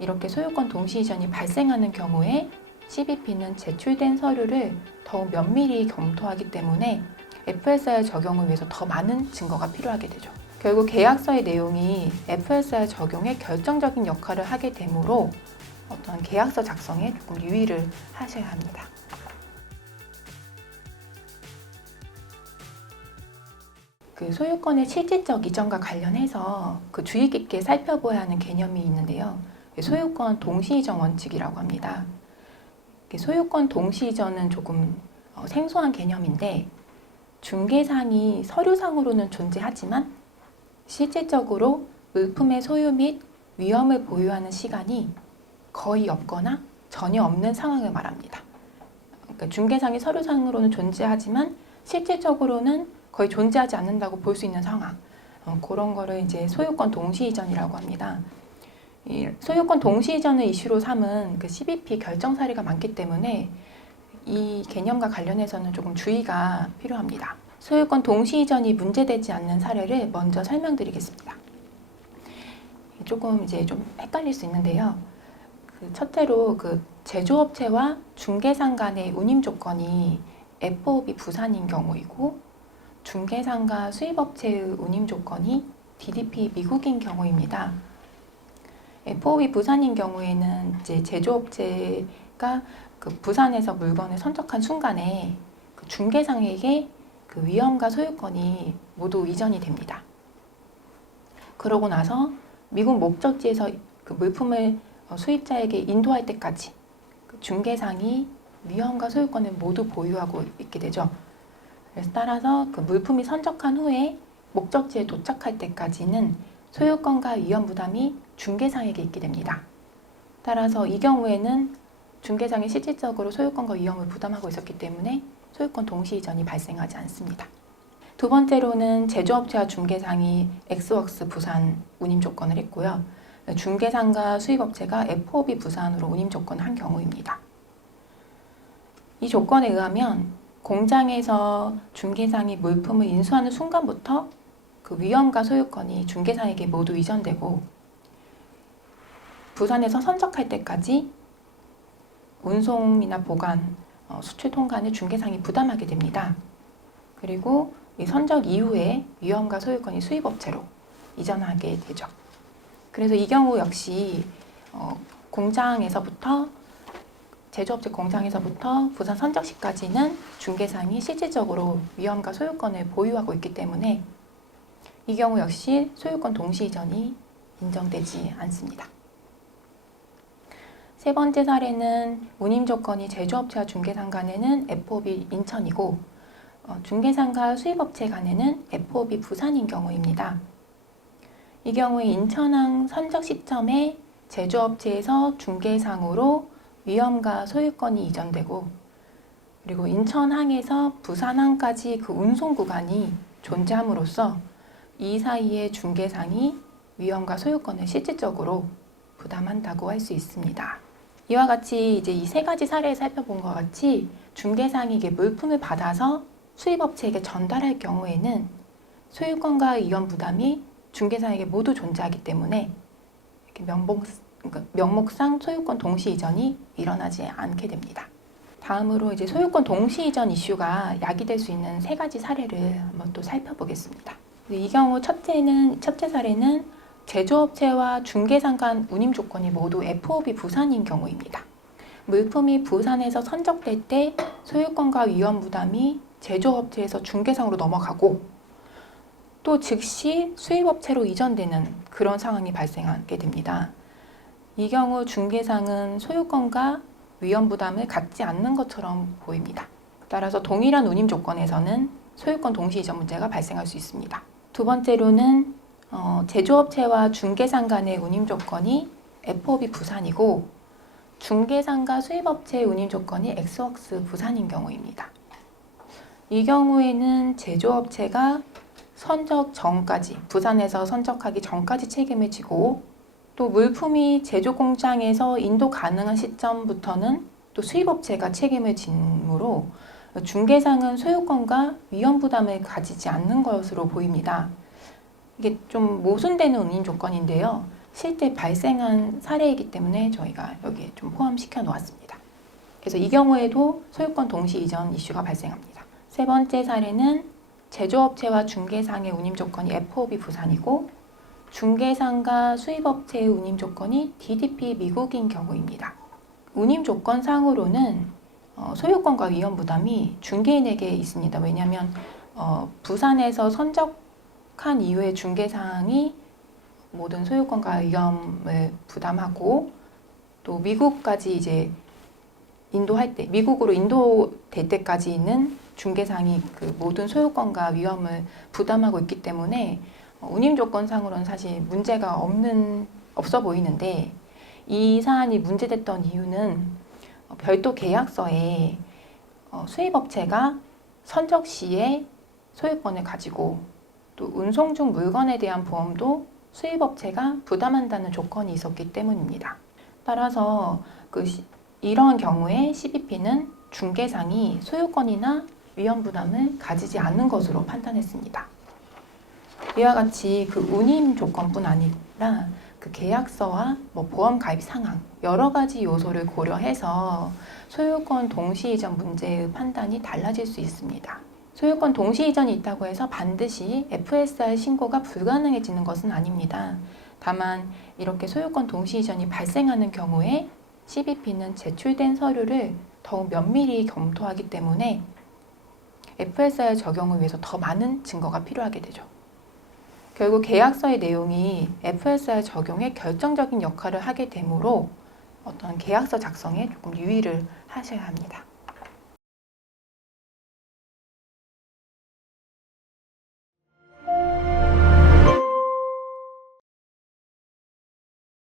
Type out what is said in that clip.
이렇게 소유권 동시 이전이 발생하는 경우에 CBP는 제출된 서류를 더욱 면밀히 검토하기 때문에 FSR 적용을 위해서 더 많은 증거가 필요하게 되죠. 결국 계약서의 내용이 FSR 적용에 결정적인 역할을 하게 되므로 어떤 계약서 작성에 조금 유의를 하셔야 합니다. 그 소유권의 실질적 이전과 관련해서 그 주의 깊게 살펴봐야 하는 개념이 있는데요. 소유권 동시 이전 원칙이라고 합니다. 소유권 동시 이전은 조금 생소한 개념인데 중개상이 서류상으로는 존재하지만 실질적으로 물품의 소유 및 위험을 보유하는 시간이 거의 없거나 전혀 없는 상황을 말합니다. 그러니까 중개상이 서류상으로는 존재하지만 실질적으로는 거의 존재하지 않는다고 볼 수 있는 상황. 그런 거를 이제 소유권 동시 이전이라고 합니다. 이 소유권 동시 이전을 이슈로 삼은 그 CBP 결정 사례가 많기 때문에 이 개념과 관련해서는 조금 주의가 필요합니다. 소유권 동시 이전이 문제되지 않는 사례를 먼저 설명드리겠습니다. 조금 이제 좀 헷갈릴 수 있는데요. 첫째로 그 제조업체와 중개상 간의 운임 조건이 FOB 부산인 경우이고 중개상과 수입업체의 운임 조건이 DDP 미국인 경우입니다. FOB 부산인 경우에는 이제 제조업체가 그 부산에서 물건을 선적한 순간에 그 중개상에게 그 위험과 소유권이 모두 이전이 됩니다. 그러고 나서 미국 목적지에서 그 물품을 수입자에게 인도할 때까지 그 중개상이 위험과 소유권을 모두 보유하고 있게 되죠. 그래서 따라서 그 물품이 선적한 후에 목적지에 도착할 때까지는 소유권과 위험 부담이 중개상에게 있게 됩니다. 따라서 이 경우에는 중개상이 실질적으로 소유권과 위험을 부담하고 있었기 때문에 소유권 동시 이전이 발생하지 않습니다. 두 번째로는 제조업체와 중개상이 엑스웍스 부산 운임 조건을 했고요. 중개상과 수입업체가 FOB 부산으로 운임 조건을 한 경우입니다. 이 조건에 의하면 공장에서 중개상이 물품을 인수하는 순간부터 그 위험과 소유권이 중개상에게 모두 이전되고 부산에서 선적할 때까지 운송이나 보관, 수출 통관을 중개상이 부담하게 됩니다. 그리고 이 선적 이후에 위험과 소유권이 수입업체로 이전하게 되죠. 그래서 이 경우 역시 공장에서부터 제조업체 공장에서부터 부산 선적 시까지는 중개상이 실질적으로 위험과 소유권을 보유하고 있기 때문에 이 경우 역시 소유권 동시 이전이 인정되지 않습니다. 세 번째 사례는 운임 조건이 제조업체와 중개상 간에는 FOB 인천이고 중개상과 수입업체 간에는 FOB 부산인 경우입니다. 이 경우에 인천항 선적 시점에 제조업체에서 중개상으로 위험과 소유권이 이전되고 그리고 인천항에서 부산항까지 그 운송 구간이 존재함으로써 이 사이에 중개상이 위험과 소유권을 실질적으로 부담한다고 할 수 있습니다. 이와 같이 이제 이 세 가지 사례를 살펴본 것 같이 중개상이 이게 물품을 받아서 수입업체에게 전달할 경우에는 소유권과 위험 부담이 중개상에게 모두 존재하기 때문에 이렇게 명목상 소유권 동시 이전이 일어나지 않게 됩니다. 다음으로 이제 소유권 동시 이전 이슈가 야기될 수 있는 세 가지 사례를 한번 또 살펴보겠습니다. 이 경우 첫째 사례는 제조업체와 중개상 간 운임 조건이 모두 FOB 부산인 경우입니다. 물품이 부산에서 선적될 때 소유권과 위험 부담이 제조업체에서 중개상으로 넘어가고 또 즉시 수입업체로 이전되는 그런 상황이 발생하게 됩니다. 이 경우 중개상은 소유권과 위험 부담을 갖지 않는 것처럼 보입니다. 따라서 동일한 운임 조건에서는 소유권 동시 이전 문제가 발생할 수 있습니다. 두 번째로는 제조업체와 중개상 간의 운임 조건이 FOB 부산이고 중개상과 수입업체의 운임 조건이 엑스웍스 부산인 경우입니다. 이 경우에는 제조업체가 선적 전까지, 부산에서 선적하기 전까지 책임을 지고 또 물품이 제조 공장에서 인도 가능한 시점부터는 또 수입업체가 책임을 지므로 중개상은 소유권과 위험 부담을 가지지 않는 것으로 보입니다. 이게 좀 모순되는 운임 조건인데요. 실제 발생한 사례이기 때문에 저희가 여기에 좀 포함시켜 놓았습니다. 그래서 이 경우에도 소유권 동시 이전 이슈가 발생합니다. 세 번째 사례는 제조업체와 중개상의 운임 조건이 FOB 부산이고 중개상과 수입업체의 운임 조건이 DDP 미국인 경우입니다. 운임 조건상으로는 소유권과 위험 부담이 중개인에게 있습니다. 왜냐하면 부산에서 선적한 이후에 중개상이 모든 소유권과 위험을 부담하고 또 미국까지 이제 인도할 때, 미국으로 인도될 때까지는 중개상이 그 모든 소유권과 위험을 부담하고 있기 때문에 운임 조건상으로는 사실 문제가 없어 보이는데 이 사안이 문제됐던 이유는 별도 계약서에 수입업체가 선적 시에 소유권을 가지고 또 운송 중 물건에 대한 보험도 수입업체가 부담한다는 조건이 있었기 때문입니다. 따라서 이러한 경우에 CBP는 중개상이 소유권이나 위험 부담을 가지지 않는 것으로 판단했습니다. 이와 같이 그 운임 조건뿐 아니라 그 계약서와 보험 가입 상황 여러 가지 요소를 고려해서 소유권 동시 이전 문제의 판단이 달라질 수 있습니다. 소유권 동시 이전이 있다고 해서 반드시 FSR 신고가 불가능해지는 것은 아닙니다. 다만 이렇게 소유권 동시 이전이 발생하는 경우에 CBP는 제출된 서류를 더욱 면밀히 검토하기 때문에 FSR 적용을 위해서 더 많은 증거가 필요하게 되죠. 결국 계약서의 내용이 FSR 적용에 결정적인 역할을 하게 되므로 어떤 계약서 작성에 조금 유의를 하셔야 합니다.